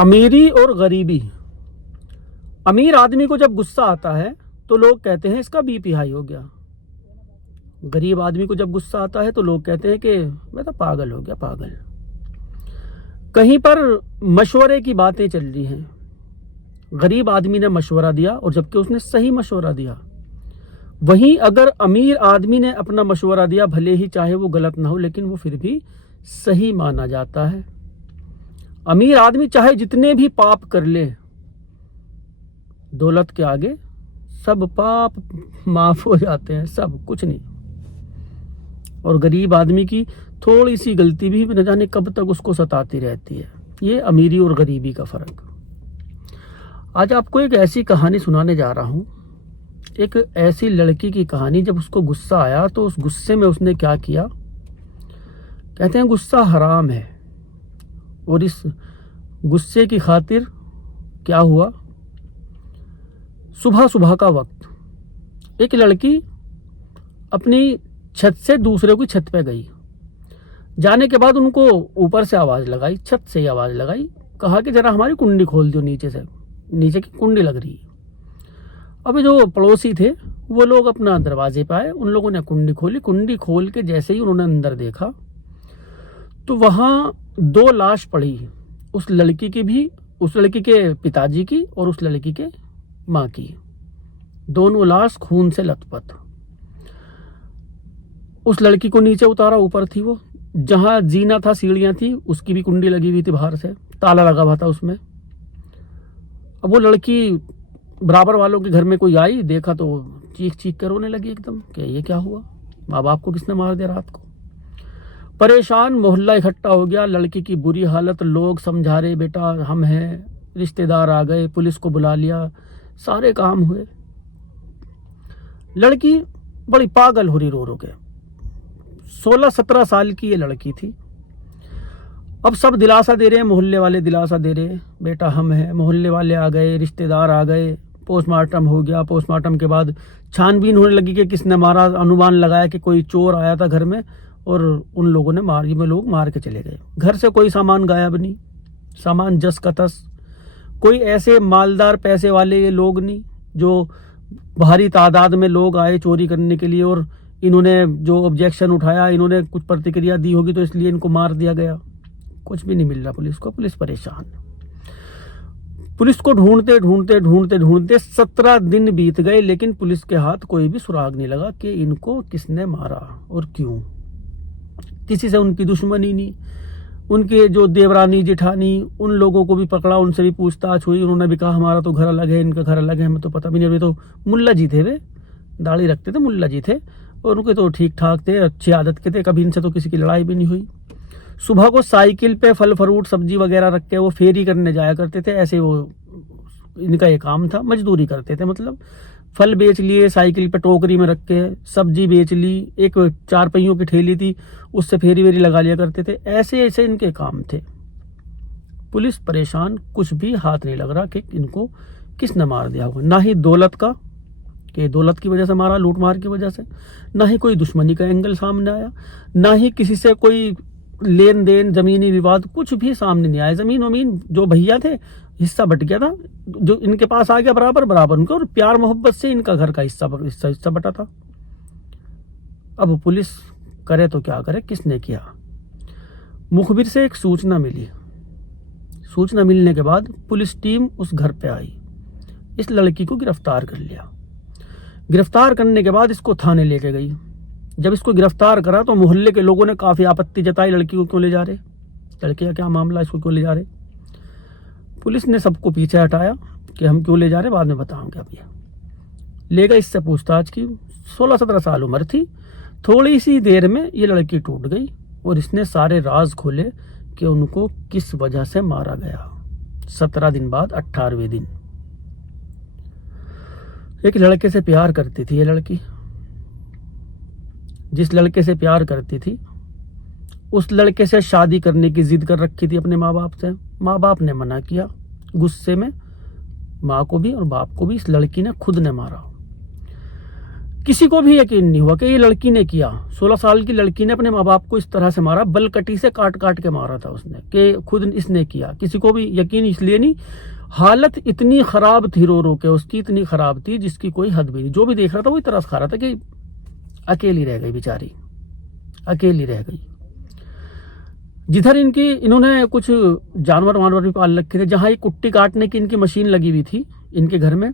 अमीरी और गरीबी। अमीर आदमी को जब गुस्सा आता है तो लोग कहते हैं इसका बीपी हाई हो गया। गरीब आदमी को जब गुस्सा आता है तो लोग कहते हैं कि मैं तो पागल हो गया, पागल। कहीं पर मशवरे की बातें चल रही हैं। गरीब आदमी ने मशवरा दिया और जबकि उसने सही मशवरा दिया। वहीं अगर अमीर आदमी ने अपना मशवरा दिया, भले ही चाहे वो गलत ना हो, लेकिन वो फिर भी सही माना जाता है। अमीर आदमी चाहे जितने भी पाप कर ले, दौलत के आगे सब पाप माफ हो जाते हैं, सब कुछ नहीं। और गरीब आदमी की थोड़ी सी गलती भी न जाने कब तक उसको सताती रहती है। ये अमीरी और गरीबी का फर्क। आज आपको एक ऐसी कहानी सुनाने जा रहा हूं, एक ऐसी लड़की की कहानी। जब उसको गुस्सा आया तो उस गुस्से में उसने क्या किया। कहते हैं गुस्सा हराम है, और इस गुस्से की खातिर क्या हुआ। सुबह सुबह का वक्त एक लड़की अपनी छत से दूसरे की छत पे गई। जाने के बाद उनको ऊपर से आवाज लगाई, छत से ही आवाज लगाई, कहा कि जरा हमारी कुंडी खोल दो, नीचे से, नीचे की कुंडी लग रही है। अब जो पड़ोसी थे वो लोग अपना दरवाजे पे आए, उन लोगों ने कुंडी खोली। कुंडी खोल के जैसे ही उन्होंने अंदर देखा तो वहां दो लाश पड़ी, उस लड़की की भी, उस लड़की के पिताजी की और उस लड़की के माँ की। दोनों लाश खून से लथपथ। उस लड़की को नीचे उतारा, ऊपर थी वो, जहां जीना था, सीढ़ियां थी, उसकी भी कुंडी लगी हुई थी, बाहर से ताला लगा हुआ था उसमें। अब वो लड़की बराबर वालों के घर में कोई आई, देखा तो चीख चीख कर रोने लगी एकदम कि ये क्या हुआ, माँ बाप को किसने मार दिया रात को। परेशान मोहल्ला इकट्ठा हो गया, लड़की की बुरी हालत, लोग समझा रहे बेटा हम हैं, रिश्तेदार आ गए, पुलिस को बुला लिया, सारे काम हुए। लड़की बड़ी पागल हो रही रो रो के। 16-17 साल की ये लड़की थी। अब सब दिलासा दे रहे हैं, मोहल्ले वाले दिलासा दे रहे हैं, बेटा हम हैं, मोहल्ले वाले आ गए, रिश्तेदार आ गए, पोस्टमार्टम हो गया। पोस्टमार्टम के बाद छानबीन होने लगी कि किसने मारा। अनुमान लगाया कि कोई चोर आया था घर में और उन लोगों ने लोग मार के चले गए। घर से कोई सामान गायब नहीं, सामान जस का तस। कोई ऐसे मालदार पैसे वाले ये लोग नहीं जो भारी तादाद में लोग आए चोरी करने के लिए और इन्होंने जो ऑब्जेक्शन उठाया, इन्होंने कुछ प्रतिक्रिया दी होगी तो इसलिए इनको मार दिया गया। कुछ भी नहीं मिल रहा पुलिस को, पुलिस परेशान। पुलिस को ढूंढते ढूंढते ढूंढते ढूंढते 17 दिन बीत गए, लेकिन पुलिस के हाथ कोई भी सुराग नहीं लगा कि इनको किसने मारा और क्यों। किसी से उनकी दुश्मनी नहीं। उनके जो देवरानी जेठानी, उन लोगों को भी पकड़ा, उनसे भी पूछताछ हुई, उन्होंने भी कहा हमारा तो घर अलग है, इनका घर अलग है, हमें तो पता भी नहीं। अभी तो मुल्ला जी थे, वे दाढ़ी रखते थे, मुल्ला जी थे और उनके तो ठीक ठाक थे, अच्छी आदत के थे, कभी इनसे तो किसी की लड़ाई भी नहीं हुई। सुबह को साइकिल पे फल फ्रूट सब्जी वगैरह रख के वो फेरी करने जाया करते थे, ऐसे वो इनका ये काम था, मजदूरी करते थे। मतलब फल बेच लिए, साइकिल पे टोकरी में रख के सब्जी बेच ली, एक 4 पहियों की ठेली थी उससे फेरी वेरी लगा लिया करते थे। ऐसे ऐसे इनके काम थे। पुलिस परेशान, कुछ भी हाथ नहीं लग रहा कि इनको किसने मार दिया होगा। ना ही दौलत का, कि दौलत की वजह से मारा, लूट मार की वजह से, ना ही कोई दुश्मनी का एंगल सामने आया, ना ही किसी से कोई लेन देन, जमीनी विवाद, कुछ भी सामने नहीं आया। जमीन वमीन जो भैया थे, हिस्सा बट गया था, जो इनके पास आ गया बराबर बराबर उनका, और प्यार मोहब्बत से इनका घर का हिस्सा बटा था। अब पुलिस करे तो क्या करे, किसने किया। मुखबिर से एक सूचना मिली। सूचना मिलने के बाद पुलिस टीम उस घर पे आई, इस लड़की को गिरफ्तार कर लिया। गिरफ्तार करने के बाद इसको थाने लेके गई। जब इसको गिरफ्तार करा तो मोहल्ले के लोगों ने काफी आपत्ति जताई, लड़की को क्यों ले जा रहे, लड़के का क्या मामला, इसको क्यों ले जा रहे। पुलिस ने सबको पीछे हटाया कि हम क्यों ले जा रहे, बाद में बताऊंगे। अब ये ले गए, इससे पूछताछ की। 16-17 साल उम्र थी। थोड़ी सी देर में ये लड़की टूट गई और इसने सारे राज खोले कि उनको किस वजह से मारा गया। 17 दिन बाद 18वें दिन एक लड़के से प्यार करती थी ये लड़की। जिस लड़के से प्यार करती थी उस लड़के से शादी करने की जिद कर रखी थी अपने माँ बाप से। माँ बाप ने मना किया। गुस्से में माँ को भी और बाप को भी इस लड़की ने खुद ने मारा। किसी को भी यकीन नहीं हुआ कि ये लड़की ने किया। 16 साल की लड़की ने अपने माँ बाप को इस तरह से मारा, बलकटी से काट काट के मारा था उसने, कि खुद इसने किया। किसी को भी यकीन इसलिए नहीं, हालत इतनी खराब थी, रो रो के उसकी इतनी खराब थी जिसकी कोई हद भी नहीं। जो भी देख रहा था वो तरस खा रहा था कि अकेली रह गई बेचारी, अकेली रह गई। जिधर इन्होंने कुछ जानवर वानवर भी पाल रखे थे, जहां एक कुट्टी काटने की इनकी मशीन लगी हुई थी इनके घर में।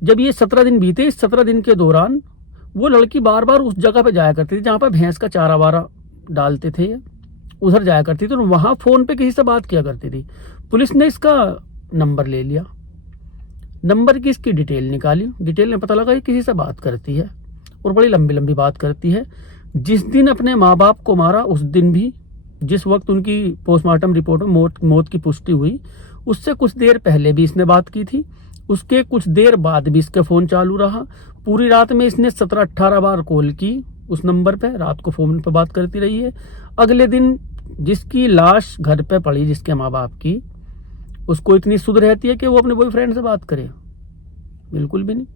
जब ये 17 दिन बीते, इस 17 दिन के दौरान वो लड़की बार बार उस जगह पे जाया करती थी जहां पर भैंस का चारा वारा डालते थे, उधर जाया करती थी और वहां फोन पे किसी से बात किया करती थी। पुलिस ने इसका नंबर ले लिया, नंबर की इसकी डिटेल निकाली, डिटेल में पता लगा ये किसी से बात करती है और बड़ी लंबी लंबी बात करती है। जिस दिन अपने माँ बाप को मारा उस दिन भी, जिस वक्त उनकी पोस्टमार्टम रिपोर्ट में मौत की पुष्टि हुई, उससे कुछ देर पहले भी इसने बात की थी। उसके कुछ देर बाद भी इसका फोन चालू रहा। पूरी रात में इसने 17-18 बार कॉल की उस नंबर पे, रात को फोन पे बात करती रही है। अगले दिन जिसकी लाश घर पे पड़ी, जिसके माँ बाप की, उसको इतनी सुध रहती है कि वो अपने बॉयफ्रेंड से बात करे? बिल्कुल भी नहीं।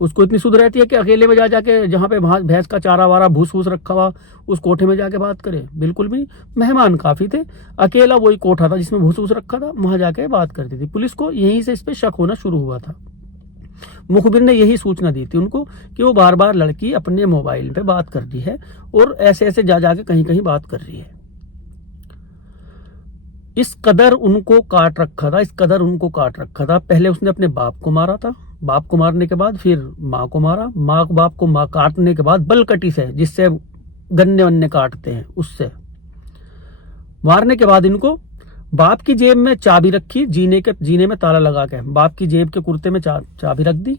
उसको इतनी सुध रहती है कि अकेले में जाके जहाँ पे भैंस का चारा वारा भूस वूस रखा हुआ उस कोठे में जाके बात करे? बिल्कुल भी नहीं। मेहमान काफी थे, अकेला वही कोठा था जिसमें भूस वूस रखा था, वहां जाके बात करती थी। पुलिस को यहीं से इस पे शक होना शुरू हुआ था। मुखबिर ने यही सूचना दी थी उनको कि वो बार बार लड़की अपने मोबाइल पे बात कर रही है और ऐसे ऐसे जाके कहीं कहीं बात कर रही है। इस कदर उनको काट रखा था, इस कदर उनको काट रखा था। पहले उसने अपने बाप को मारा था, बाप को मारने के बाद फिर माँ को मारा, माँ बाप को माँ काटने के बाद बलकटी से, जिससे गन्ने वन्ने काटते हैं, उससे मारने के बाद इनको बाप की जेब में चाबी रखी, जीने में ताला लगा के बाप की जेब के कुर्ते में चाबी रख दी।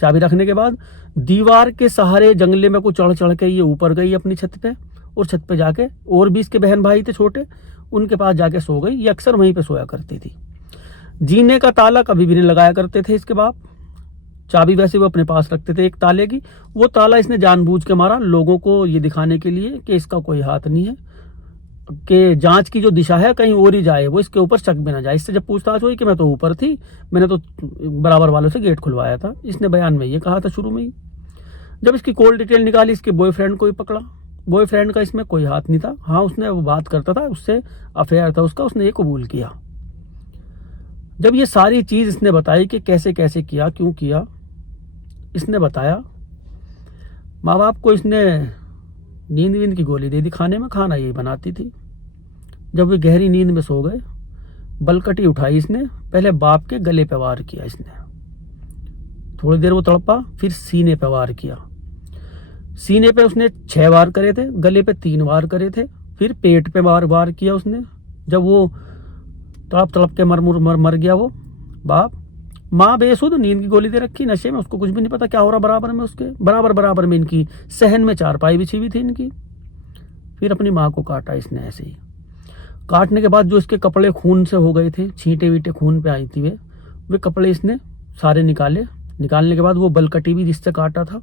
चाबी रखने के बाद दीवार के सहारे जंगले में को चढ़ चढ़ के ये ऊपर गई अपनी छत पे, और छत पे जाके और भी इसके बहन भाई थे छोटे, उनके पास जाके सो गई। ये अक्सर वहीं पे सोया करती थी। जीने का ताला कभी भी नहीं लगाया करते थे इसके बाप, चाबी वैसे वो अपने पास रखते थे एक ताले की। वो ताला इसने जानबूझ के मारा, लोगों को ये दिखाने के लिए कि इसका कोई हाथ नहीं है, कि जांच की जो दिशा है कहीं और ही जाए, वो इसके ऊपर शक भी ना जाए। इससे जब पूछताछ हुई कि मैं तो ऊपर थी, मैंने तो बराबर वालों से गेट खुलवाया था, इसने बयान में ये कहा था शुरू में ही। जब इसकी कॉल डिटेल निकाली, इसके बॉयफ्रेंड को ही पकड़ा। बॉयफ्रेंड का इसमें कोई हाथ नहीं था। हाँ, उसने वो बात करता था, उससे अफेयर था उसका, उसने ये कबूल किया। जब ये सारी चीज इसने बताई कि कैसे कैसे किया, क्यों किया, इसने बताया। माँ बाप को इसने नींद वींद की गोली दे दी खाने में, खाना यही बनाती थी। जब वे गहरी नींद में सो गए, बलकटी उठाई इसने, पहले बाप के गले पे वार किया इसने। थोड़ी देर वो तड़पा, फिर सीने पे वार किया। सीने पे उसने 6 वार करे थे, गले पे 3 वार करे थे, फिर पेट पे वार किया उसने। जब वो तड़प तड़प के मर गया वो बाप, माँ बेसुध, नींद की गोली दे रखी, नशे में, उसको कुछ भी नहीं पता क्या हो रहा। बराबर में उसके बराबर में इनकी सहन में चारपाई बिछी हुई थी इनकी। फिर अपनी माँ को काटा इसने ऐसे ही। काटने के बाद जो इसके कपड़े खून से हो गए थे, छींटे वीटे खून पे आई थी वे कपड़े इसने सारे निकाले। निकालने के बाद वो बलकटी भी जिससे काटा था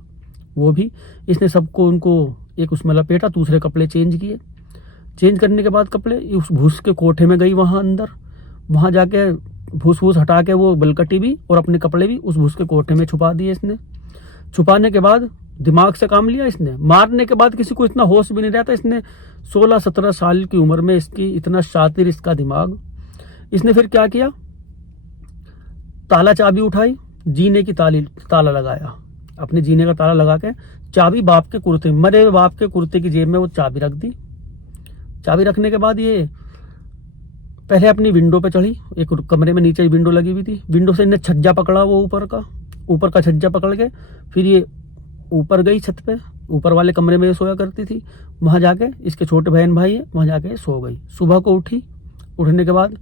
वो भी इसने सबको उनको एक उसमें लपेटा, दूसरे कपड़े चेंज किए। चेंज करने के बाद कपड़े उस भूस के कोठे में गई वहां अंदर, वहां जाके भूस वूस हटा के वो बलकटी भी और अपने कपड़े भी उस भूस के कोठे में छुपा दिए इसने। छुपाने के बाद दिमाग से काम लिया इसने। मारने के बाद किसी को इतना होश भी नहीं रहता। इसने 16-17 साल की उम्र में इसकी इतना शातिर इसका दिमाग। इसने फिर क्या किया, ताला चाबी उठाई, जीने की ताला लगाया, अपने जीने का ताला लगा के चाबी बाप के कुर्ते, मरे हुए बाप के कुर्ते की जेब में वो चाबी रख दी। चाबी रखने के बाद ये पहले अपनी विंडो पे चढ़ी, एक कमरे में नीचे विंडो लगी हुई थी, विंडो से इन्हें छज्जा पकड़ा, वो ऊपर का छज्जा पकड़ के फिर ये ऊपर गई छत पे, ऊपर वाले कमरे में सोया करती थी, वहां जाके इसके छोटे बहन भाई है, वहां जाके सो गई। सुबह को उठी, उठने के बाद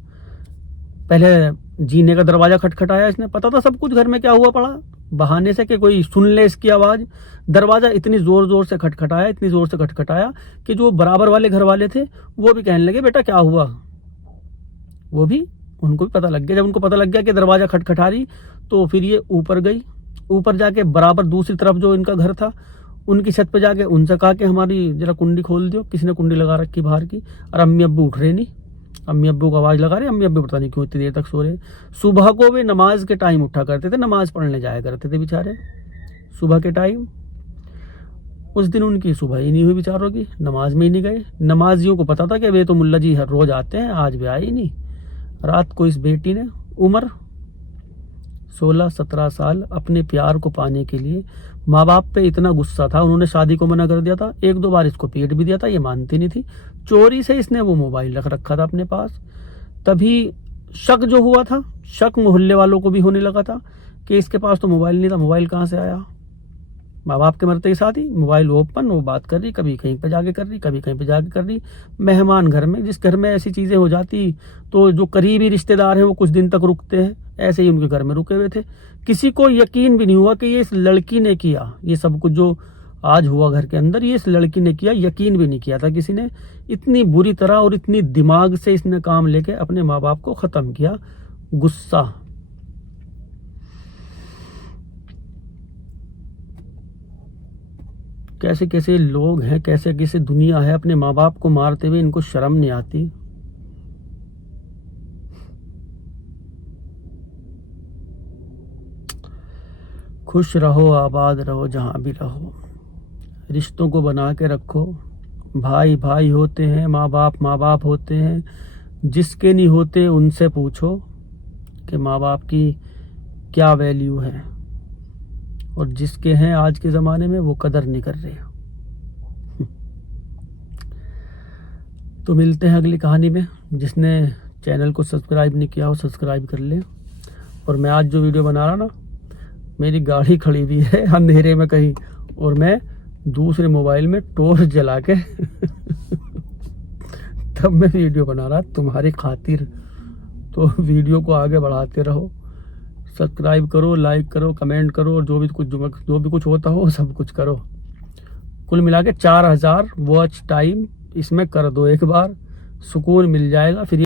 पहले जीने का दरवाजा खटखटाया इसने। पता था सब कुछ घर में क्या हुआ पड़ा, बहाने से कि कोई सुन ले इसकी आवाज। दरवाजा इतनी जोर जोर से खटखटाया, इतनी जोर से खटखटाया कि जो बराबर वाले घर वाले थे वो भी कहने लगे बेटा क्या हुआ। वो भी, उनको भी पता लग गया। जब उनको पता लग गया कि दरवाजा खटखटा रही, तो फिर ये ऊपर गई। ऊपर जाके बराबर दूसरी तरफ जो इनका घर था, उनकी छत पे जाके उनसे कहा कि हमारी जरा कुंडी खोल दो। किसी ने कुंडी लगा रखी बाहर की, और अम्मी अब्बू उठ रहे नहीं। अम्मी अब्बू को आवाज लगा रहे, अम्मी अब्बू पता नहीं क्यों इतनी देर तक सो रहे। सुबह को वे नमाज के टाइम उठा करते थे, नमाज पढ़ने जाया करते थे बेचारे। सुबह के टाइम। उस दिन उनकी सुबह ही नहीं हुई बेचारों की, नमाज में ही नहीं गए। नमाजियों को पता था कि वे तो मुल्ला जी हर रोज आते हैं, आज वे आए ही नहीं। रात को इस बेटी ने, उम्र 16-17 साल, अपने प्यार को पाने के लिए माँ बाप पे इतना गुस्सा था, उन्होंने शादी को मना कर दिया था, 1-2 बार इसको पीट भी दिया था, ये मानती नहीं थी। चोरी से इसने वो मोबाइल रख रखा था अपने पास। तभी शक जो हुआ था, शक मोहल्ले वालों को भी होने लगा था कि इसके पास तो मोबाइल नहीं था, मोबाइल कहाँ से आया। माँ बाप के मरते ही शादी, मोबाइल ओपन, वो बात कर रही, कभी कहीं पे जाके कर रही, कभी कहीं पे जाके कर रही। मेहमान घर में, जिस घर में ऐसी चीज़ें हो जाती तो जो करीबी रिश्तेदार हैं वो कुछ दिन तक रुकते हैं, ऐसे ही उनके घर में रुके हुए थे। किसी को यकीन भी नहीं हुआ कि ये इस लड़की ने किया, ये सब कुछ जो आज हुआ घर के अंदर ये इस लड़की ने किया, यकीन भी नहीं किया था किसी ने। इतनी बुरी तरह और इतनी दिमाग से इसने काम लेके अपने माँ बाप को ख़त्म किया। गुस्सा। कैसे कैसे लोग हैं, कैसे कैसे दुनिया है, अपने माँ बाप को मारते हुए इनको शर्म नहीं आती। खुश रहो, आबाद रहो, जहाँ भी रहो, रिश्तों को बना के रखो। भाई भाई होते हैं, माँ बाप होते हैं। जिसके नहीं होते उनसे पूछो कि माँ बाप की क्या वैल्यू है, और जिसके हैं आज के ज़माने में वो कदर नहीं कर रहे। तो मिलते हैं अगली कहानी में। जिसने चैनल को सब्सक्राइब नहीं किया हो सब्सक्राइब कर ले। और मैं आज जो वीडियो बना रहा ना, मेरी गाड़ी खड़ी हुई है अंधेरे में कहीं, और मैं दूसरे मोबाइल में टॉर्च जला के तब मैं वीडियो बना रहा तुम्हारी खातिर। तो वीडियो को आगे बढ़ाते रहो, सब्सक्राइब करो, लाइक करो, कमेंट करो, और जो भी कुछ होता हो सब कुछ करो। कुल मिला के 4000 वॉच टाइम इसमें कर दो, एक बार सुकून मिल जाएगा। फिर